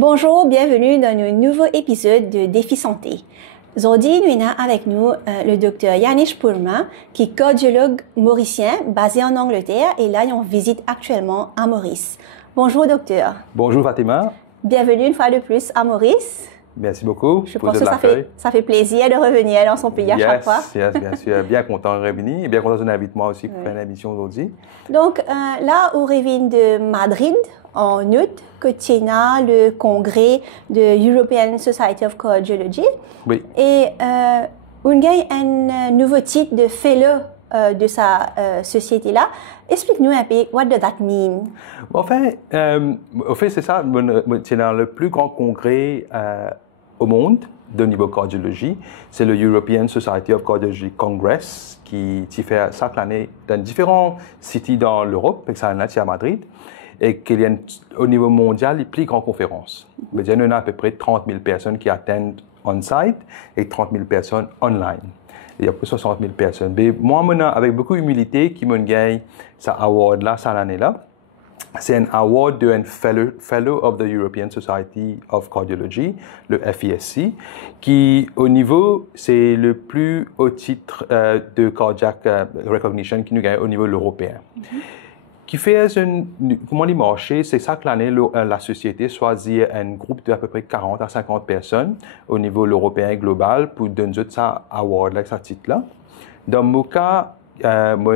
Bonjour, bienvenue dans un nouveau épisode de Défi Santé. Aujourd'hui, nous avons avec nous le docteur Yanish Purma, qui est cardiologue mauricien basé en Angleterre et là, on visite actuellement à Maurice. Bonjour docteur. Bonjour Fatima. Bienvenue une fois de plus à Maurice. Merci beaucoup. Je pense que ça fait plaisir de revenir dans son pays à chaque fois. Yes, bien sûr. Bien content de revenir et bien content de nous inviter moi aussi pour faire une émission aujourd'hui. Donc là, on revient de Madrid en août, que tu as le congrès de European Society of Cardiology. Oui. Et on gagne un nouveau titre de fellow de sa société-là. Explique-nous un peu, what does that mean? En fait, c'est ça. C'est dans le plus grand congrès au monde de niveau cardiologie. C'est le European Society of Cardiology Congress qui fait chaque année dans différents sites dans l'Europe, et ça est à Madrid. Et qu'il y a au niveau mondial les plus grandes conférences. Il y en a à peu près 30 000 personnes qui attendent on-site et 30 000 personnes online. Il y a plus de 60 000 personnes. Mais moi, avec beaucoup d'humilité, qui me gagne cet award-là, cette année-là. C'est un award d'un fellow of the European Society of Cardiology, le FESC, qui, au niveau, c'est le plus haut titre de cardiac recognition qui nous gagne au niveau européen. Qui fait comment il marche, c'est chaque année la société choisit un groupe d'à peu près 40 à 50 personnes au niveau européen et global pour donner ça award, ce titre-là. Dans mon cas, moi,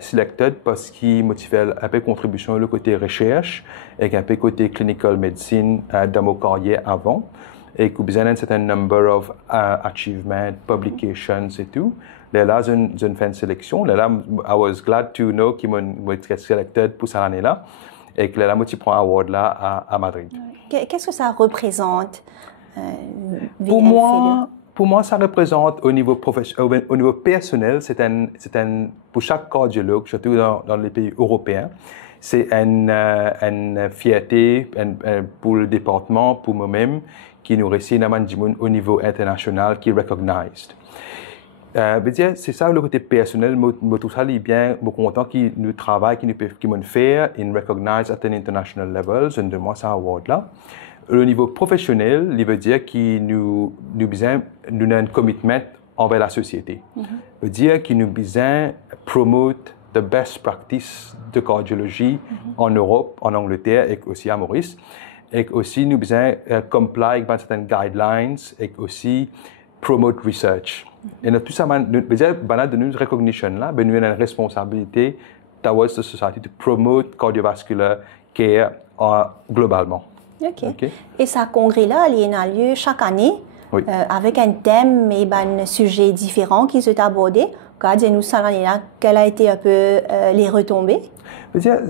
selected parce qu'il motivait un peu contribution le côté recherche et un peu côté clinical medicine dans mon carrière avant et qu'il besoin d'un certain number of achievements, publications et tout. Là, j'ai fait une sélection. Là, I was glad to know qu'il m'a été selected pour cette année-là et que là, je prends award là à Madrid. Qu'est-ce que ça représente? Pour moi, ça représente au niveau personnel, pour chaque cardiologue, surtout dans les pays européens, c'est une fierté pour le département, pour moi-même, qui nous réussit au niveau international, qui est recognized. C'est ça le côté personnel, je trouve ça bien, je suis content qu'il nous travaille, qu'il nous fait, in recognize at an international level, je demande ça award là. Au niveau professionnel, il veut dire qu'il nous a un commitment envers la société. Il veut dire qu'il nous besoin promote the best practice de cardiologie en Europe, en Angleterre et aussi à Maurice. Et aussi nous besoin comply avec certaines guidelines et aussi promote research. Et tout ça, veut dire de nous recognition là, nous avons une responsabilité towards the society to promote cardiovascular care globalement. Okay. Et ce congrès-là, il a lieu chaque année avec un thème et un sujet différent qui sont abordés. Dis-nous ça l'année-là, quelles a été un peu les retombées?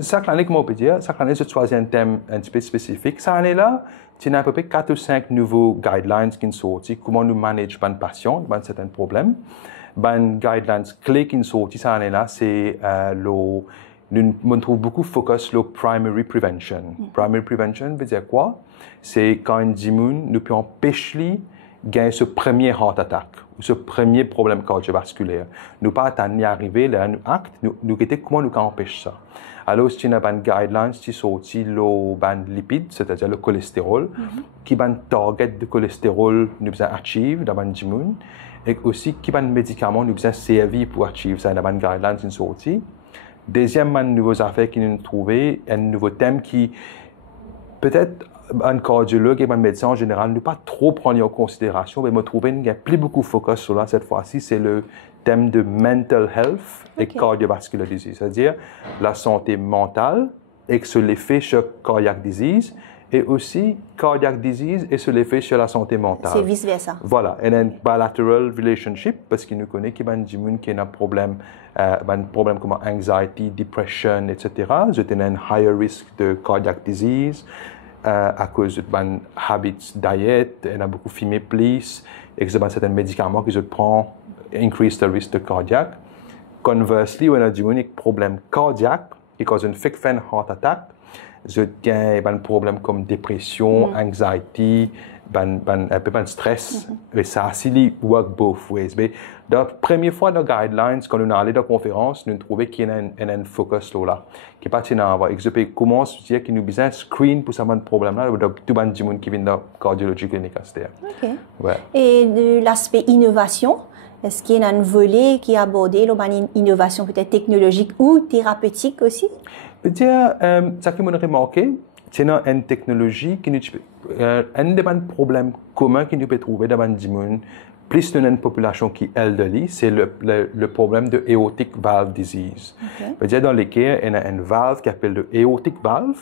Chaque année, comment on peut dire, chaque année, je choisis un thème un petit peu spécifique. Cette année-là, il y a à peu près 4 ou 5 nouveaux guidelines qui sont sortis, comment nous manager les patients, certains problèmes. Les guidelines clés qui sont sortis cette année-là, c'est nous trouvons beaucoup de focus sur le primary prevention. Primary prevention veut dire quoi? C'est quand un immune nous peut empêcher de gagner ce premier heart attack, ou ce premier problème cardiovasculaire. Nous pas attendre d'y arriver, là, nous acte, nous comment nous empêcher ça. Alors, il y a des guidelines qui sont sortis le lipide, c'est-à-dire le cholestérol, qui ont un target de cholestérol nous besoin achieve dans le immune, et aussi qui ont un médicament nous besoin servir pour achieve ça dans les guidelines qui sont sortis. Deuxièmement, nouveaux affaires qui nous trouvés, un nouveau thème qui peut-être un cardiologue et un médecin en général ne pas trop prendre en considération, mais me trouver qu'il y a plus beaucoup de focus sur là cette fois-ci, c'est le thème de mental health et cardiovascular disease, c'est-à-dire la santé mentale et sur l'effet sur cardiac disease et aussi cardiac disease et sur l'effet sur la santé mentale. C'est vice-versa. Voilà, et un bilateral relationship parce qu'il nous connaît qu'il y a un immune qui a un problème comme anxiety, depression, etc. J'ai un higher risk de cardiac disease à cause de habits diet, on a beaucoup fumé plus, et que certains médicaments que je prends increase the risk de cardiaque. Conversely, on a un problème cardiaque qui cause une fake fan heart attack. je gagne un problème comme dépression, anxiety, un peu de stress. Et ça, c'est work both ways. Mais la première fois dans les guidelines, quand on est allé dans la conférence, nous trouvons qu'il y a un focus là. Qui n'est pas si avoir. Et je peux commencer à dire qu'il nous besoin screen pour ce problème-là. Donc, tout le monde qui vient dans la cardiologie clinique. OK. Ouais. Et de l'aspect innovation, est-ce qu'il y a un volet qui est abordé, une innovation peut-être technologique ou thérapeutique aussi? Je veux dire, ça qui m'a remarqué, c'est une technologie qui nous un des problèmes communs que nous pouvons trouver dans le monde, plus dans une population qui est elderly, c'est le problème de aortic valve disease. Okay. C'est-à-dire dans lesquels il y a une valve qui s'appelle le aortic valve,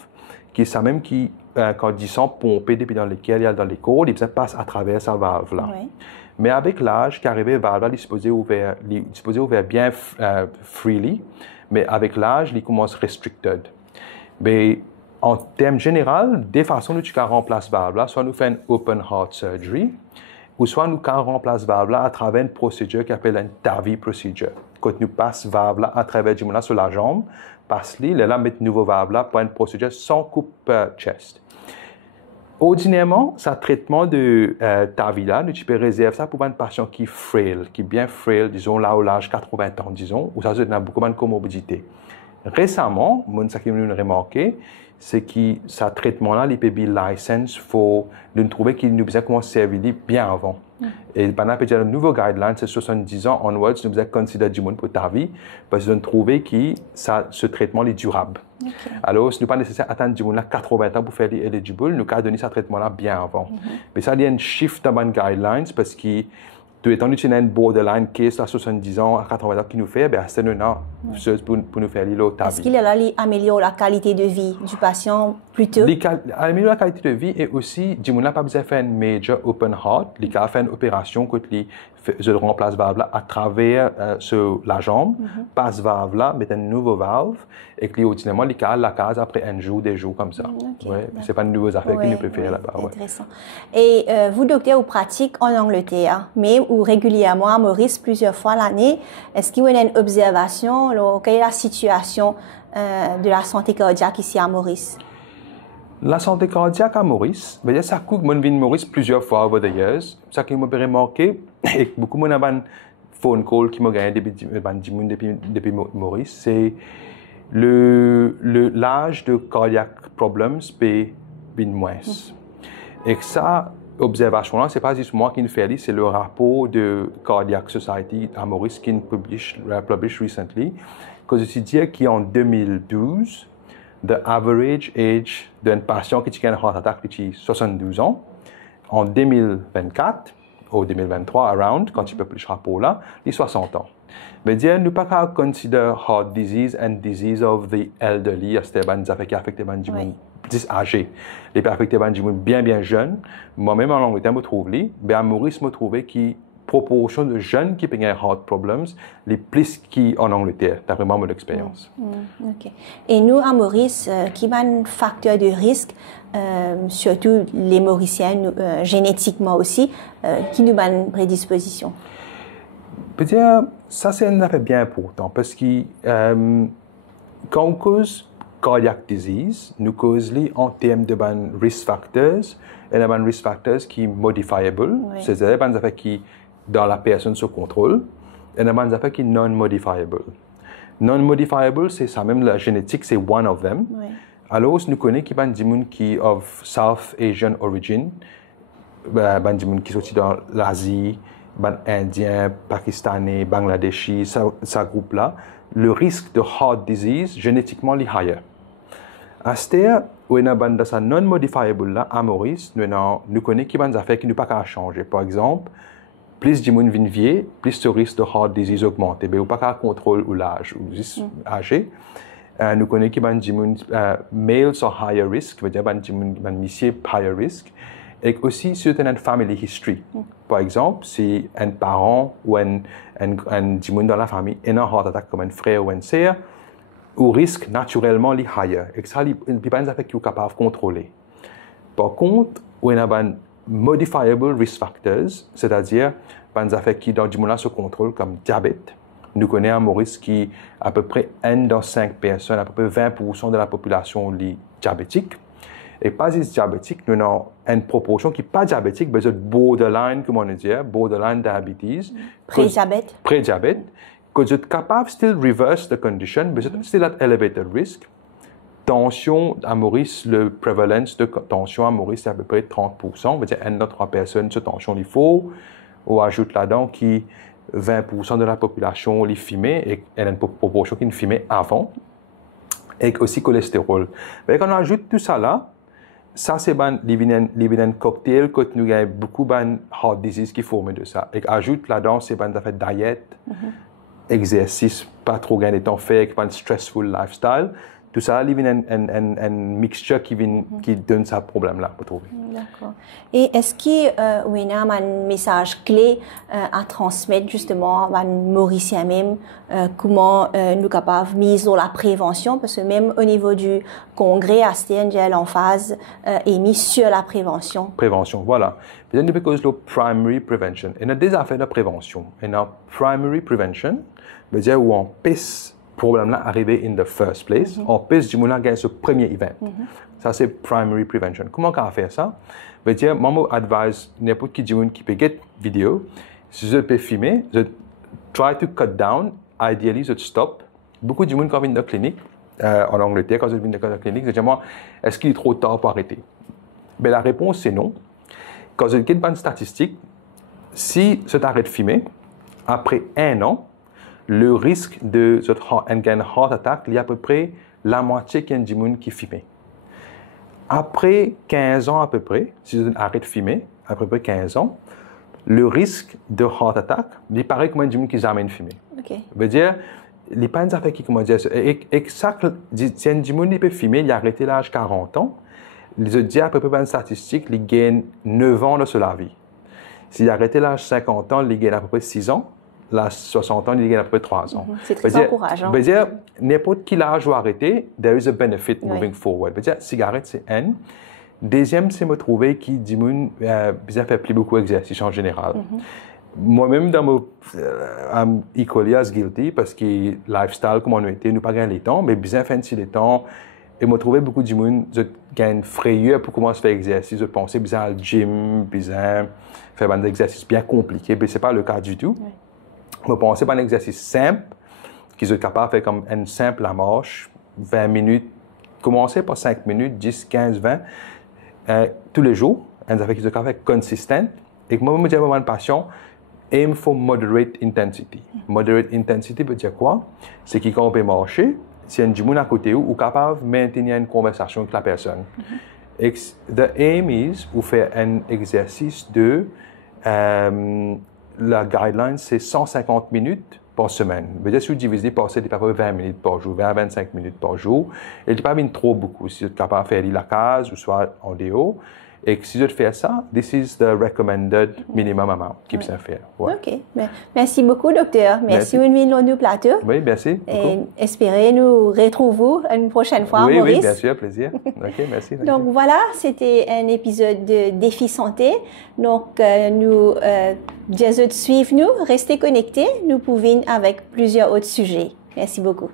qui est ça même qui, quand il sent pomper depuis dans lesquels il y a dans les côtes, il passe à travers sa valve-là. Oui. Mais avec l'âge, qui arrive, la valve-là, il est supposé ouvrir bien freely, mais avec l'âge, il commence restricted. Mais en termes généraux, des façons dont tu peux remplacer la valve-là, soit nous faisons une open heart surgery, ou soit nous remplaçons la valve-là à travers une procédure qui s'appelle une TAVI procedure. Quand nous passons la valve-là à travers du sur la jambe, passe-les, là, mettre une nouvelle valve-là pour une procédure sans coupe chest. Ordinairement, ce traitement de TAVI-là, tu peux réserver ça pour un patient qui est frail, qui est bien frail, disons, là où l'âge 80 ans, disons, où ça a beaucoup de comorbidité. Récemment, ce qui m'a remarqué, c'est que ce traitement-là, l'IPB license, il faut nous trouver qu'il nous besoin comment servir bien avant. Et pendant le nouveau guideline, c'est 70 ans onwards, nous devons considérer du monde pour ta vie, parce que nous trouver que ce traitement est durable. Okay. Alors, ce n'est pas nécessaire d'attendre du monde 80 ans pour faire l'éligible, nous avons donné ce traitement-là bien avant. Mais ça, il y a un shift dans les guidelines parce que tout étant donné une borderline case à 70 ans, à 80 ans qui nous fait, c'est un an pour nous faire l'autre. Est-ce qu'il améliore la qualité de vie du patient plutôt? Améliore la qualité de vie et aussi, du monde n'a pas besoin de faire une major open heart, il a fait une opération quand je remplace la valve à travers la jambe, passe valve là, met une nouvelle valve et que ordinairement, il a la case après un jour, des jours comme ça. Okay, ouais, c'est pas une nouvelle affaire que nous pouvons faire là-bas. Intéressant. Et vous, docteur, vous pratiquez en Angleterre, mais ou régulièrement à Maurice plusieurs fois l'année. Est-ce qu'il y a une observation, quelle est la situation de la santé cardiaque ici à Maurice? La santé cardiaque à Maurice, ça coûte mon vie de Maurice plusieurs fois over the years. Ça qui m'a remarqué, et beaucoup de gens ont phone call qui m'ont gagné depuis Maurice, c'est l'âge de cardiac problems peut être moins. Et ça, observation-là, ce n'est pas juste moi qui le fais, c'est le rapport de Cardiac Society à Maurice qui published recently, que je dis qu'en 2012, the average age d'un patient qui a un heart attack est 72 ans. En 2024, ou 2023, around, quand tu peux plus ce rapport-là, il est 60 ans. Mais dire, nous ne pouvons pas considérer heart disease and disease of the elderly, c'est-à-dire des affaires qui affectent les gens plus âgés. Les gens affectés les gens bien jeunes. Moi-même, en Angleterre, je trouve les. Mais à Maurice, je trouve que proportion de jeunes qui ont des heart problems, les plus qu'en Angleterre, d'après mon expérience. Okay. Et nous, à Maurice, qui est un facteur de risque, surtout les Mauriciens, génétiquement aussi, qui nous a une prédisposition? Peut-être, ça c'est un affaire bien important parce que quand on cause cardiac disease, nous causons en termes de risk factors, et des risk factors qui sont modifiable, c'est-à-dire des affaires qui dans la personne se contrôle, et des affaires qui sont non modifiable. Non modifiable, c'est ça même la génétique, c'est one of them. Oui. Alors, nous connaissons qu'il y a des gens qui sont of South Asian origin, des gens qui sont dans l'Asie, Indiens, Pakistanais, Bangladeshis, ce groupe-là, le risque de heart disease génétiquement est higher. À ce stade, où on a ça non modifiable là, à Maurice, nous connaissons qu'il y a des affaires qui ne peuvent pas changer. Par exemple, plus de gens viennent vieillir, plus le risque de heart disease augmente. Mais on ne peut pas contrôler l'âge ou juste âgé. Nous connaissons qu'il y a des gens males sont higher risk, veut dire des gens higher risk. Et aussi, si tu as une family history. Par exemple, si un parent ou un dans la famille a un heart attack comme un frère ou une sœur, au risque naturellement est higher. Et ça, il n'y a pas des affaires qui sont capables de contrôler. Par contre, on a des modifiable risk factors, c'est-à-dire des affaires qui dans le monde se contrôlent comme diabète, nous connaissons à Maurice qui à peu près 1 dans 5 personnes, à peu près 20% de la population est diabétique. Et pas juste diabétique, nous avons une proportion qui n'est pas diabétique, mais c'est borderline, comme on dit, borderline diabetes. Pré-diabète. Pré-diabète. Que vous êtes capable de reverse the condition, mais c'est still at elevated risk. Tension à Maurice, le prevalence de tension à Maurice, c'est à peu près 30%. On veut dire 1 dans 3 personnes, cette tension, il faut. On ajoute là-dedans qui 20% de la population est fumée et il y a une proportion qui est fumée avant. Et aussi cholestérol. Mais quand on ajoute tout ça là, ça c'est un cocktail que nous avons beaucoup de heart disease qui forment de ça. Et ajoute là-dedans, c'est un fait diète, exercice, pas trop gagner de temps fait, pas un stressful lifestyle. Tout ça, il y a une mixture qui donne ce problème-là, pour trouver. D'accord. Et est-ce qu'il y a un message clé à transmettre justement à Mauricien même, comment nous sommes capables de miser sur la prévention, parce que même au niveau du congrès, à STNGL en phase est mis sur la prévention. Prévention, voilà. Parce que le primary prevention, il y a des affaires de prévention. Il y a primary prevention, veut dire où on pisse problème-là arrivé in the first place. On peut du monde gagner ce premier event. Ça, c'est primary prevention. Comment on fait ça? Je veux dire, moi, advise n'importe qui qui peut get vidéo. Si je peux filmer, je try to cut down, ideally, je stop. Beaucoup de monde quand vient de la clinique, en Angleterre, quand je viens de la clinique, je dis moi, est-ce qu'il est trop tard pour arrêter? Ben, la réponse, c'est non. Quand je get une statistique, si je t'arrête de filmer, après 1 an, le risque de un heart attack, il y a à peu près la moitié du monde qui fume. Après 15 ans à peu près, si vous arrêtez de fumer, à peu près 15 ans, le risque de heart attack, il paraît comme un monde qui n'a jamais fumé. Okay. Ça veut dire, les pas des affaires qui comment dire, et ça, si un monde peut fumer, il a arrêté l'âge de 40 ans, je dis à peu près une statistique, il gagne 9 ans de la vie. S'il a arrêté l'âge de 50 ans, il gagne à peu près 6 ans. L'âge 60 ans, il y a à peu près 3 ans. C'est très encourageant. Je dire, n'importe quel âge où arrêter, there is a benefit moving forward. Je dire, cigarette, c'est un. Deuxième, c'est me trouver qui diminue, bien fait plus beaucoup d'exercice en général. Moi-même, dans mon equally as guilty, parce que lifestyle, comme on était, nous pas gagner les temps, mais bien fait les temps. Et me trouver beaucoup de monde, je gagne frayeur pour commencer à faire exercice. Je pensais bien à gym, bien faire des exercices bien compliqués, mais ce n'est pas le cas du tout. Je pensais à un exercice simple, qui sont capables de faire comme une simple marche, 20 minutes, commencer par 5 minutes, 10, 15, 20, tous les jours, un affaire qui sont capables de faire consistent. Et moi, je me dis à une passion, aim for moderate intensity. Moderate intensity veut dire quoi? C'est quand on peut marcher, si un monde à côté ou capable de maintenir une conversation avec la personne. Et the aim is de faire un exercice de la guideline, c'est 150 minutes par semaine. Veut dire, si vous divisez par ça, il n'y a pas 20 minutes par jour, 20 à 25 minutes par jour. Et il n'y a pas trop beaucoup. Si vous êtes capable de faire la case ou soit en déo. Et si vous faites ça, this is the recommended minimum amount qui peut faire. Ouais. OK. Merci beaucoup, docteur. Merci de venir sur notre plateau. Oui, merci. Et espérez nous retrouver une prochaine fois, Maurice. Oui, bien sûr, plaisir. OK, merci. Donc voilà, c'était un épisode de Défi Santé. Donc, nous disons de suivre nous, restez connectés. Nous pouvons avec plusieurs autres sujets. Merci beaucoup.